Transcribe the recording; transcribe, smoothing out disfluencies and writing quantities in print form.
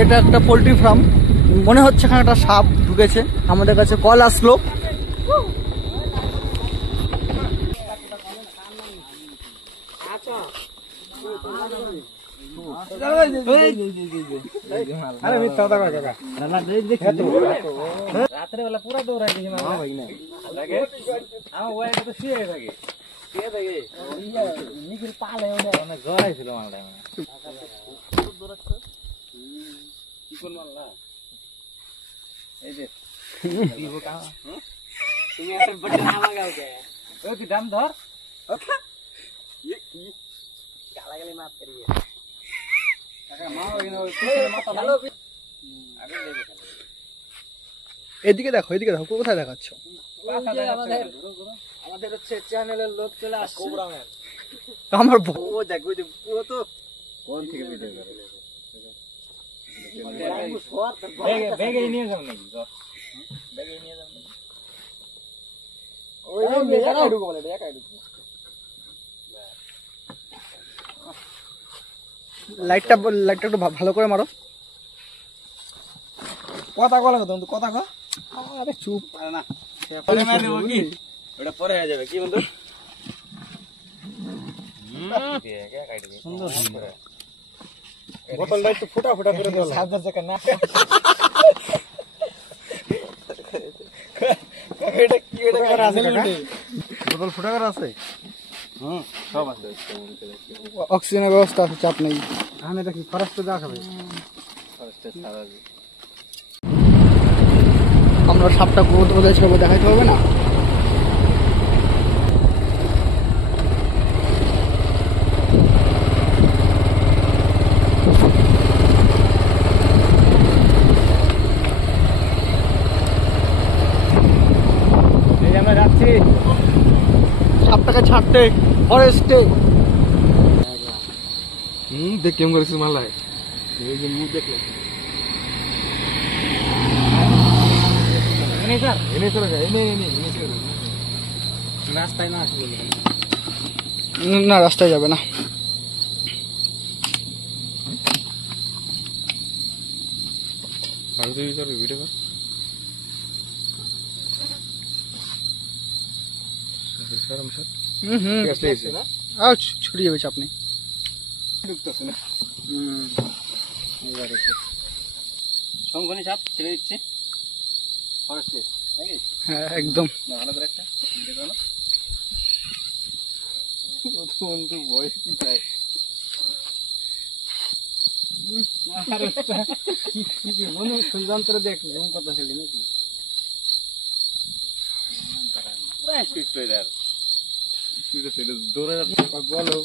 এটা একটা poultry farm, মনে হচ্ছে এখানে একটা সাপ ঢুকেছে। আমাদের কাছে কল আসলো। রাত্রে বেলা পুরা দৌড়াই দেখি শুয়ে থাকে পালে অনেক জ্বর আইছিল মালটা কি কোন মাল্লা এই যে তুমি একটা বড় নামা গাওকে ওই কি দাম ধর ये की গালাগালি মাফ করিয়ে কাকা মা ওই মাথা ভালো আগে লেগে গেল। এদিকে দেখো, এদিকে দেখো, কোথায় দেখাচ্ছ? আমাদের হচ্ছে চ্যানেলের লোক চলে আসছে কোবরা ম্যান। আমার ও দেখ ওই যে পুরো তো কোন থেকে ভিডিও করে ব্যাগে নিয়ে যাও নাকি ব্যাগে নিয়ে যাও নাকি ওই একাই ঢুকো বলে একাই ঢুকো। লাইটটা একটু ভালো করে মারো। কথা বলা তো কথা কো। আরে চুপ না পরে মার দেব কি ওটা পরে হয়ে যাবে কি বন্ধু সুন্দর সুন্দর বোতলটা একটু ফুটা ফুটা করে দাও সাদা জায়গা না এটা কি এটা করা আছে বোতল ফুটা করা আছে সব আছে অক্সিজেনের ব্যবস্থা আছে, চাপ নেই। আমি এটা কি ফরেস্টে দেওয়া খাবে ফরেস্টে ছাড়া আমরা সাপটা কোথায় ছিল দেখাইতে হবে না। আমরা যাচ্ছি সাপটাকে ছাড়তে ফরেস্টে। দেখ কেমন করেছিস মাল্লায় মুখ দেখলে রাস্তায় না আসলে না, রাস্তায় যাবে না। ভিডিও কর ছুটি যাবে, চাপ নেই। শঙ্খনি সাপ ছেড়ে দিচ্ছে ফরেস্টে হ্যাঁ একদম ভালো করে একটা বন্ধু বয়স কি চাই বন্ধু সূর্যান্তরে দেখ জুম কথা খেলি নাকি পুরা স্পিড প্লেয়ার স্পিড দৌড়ে যাচ্ছে বলো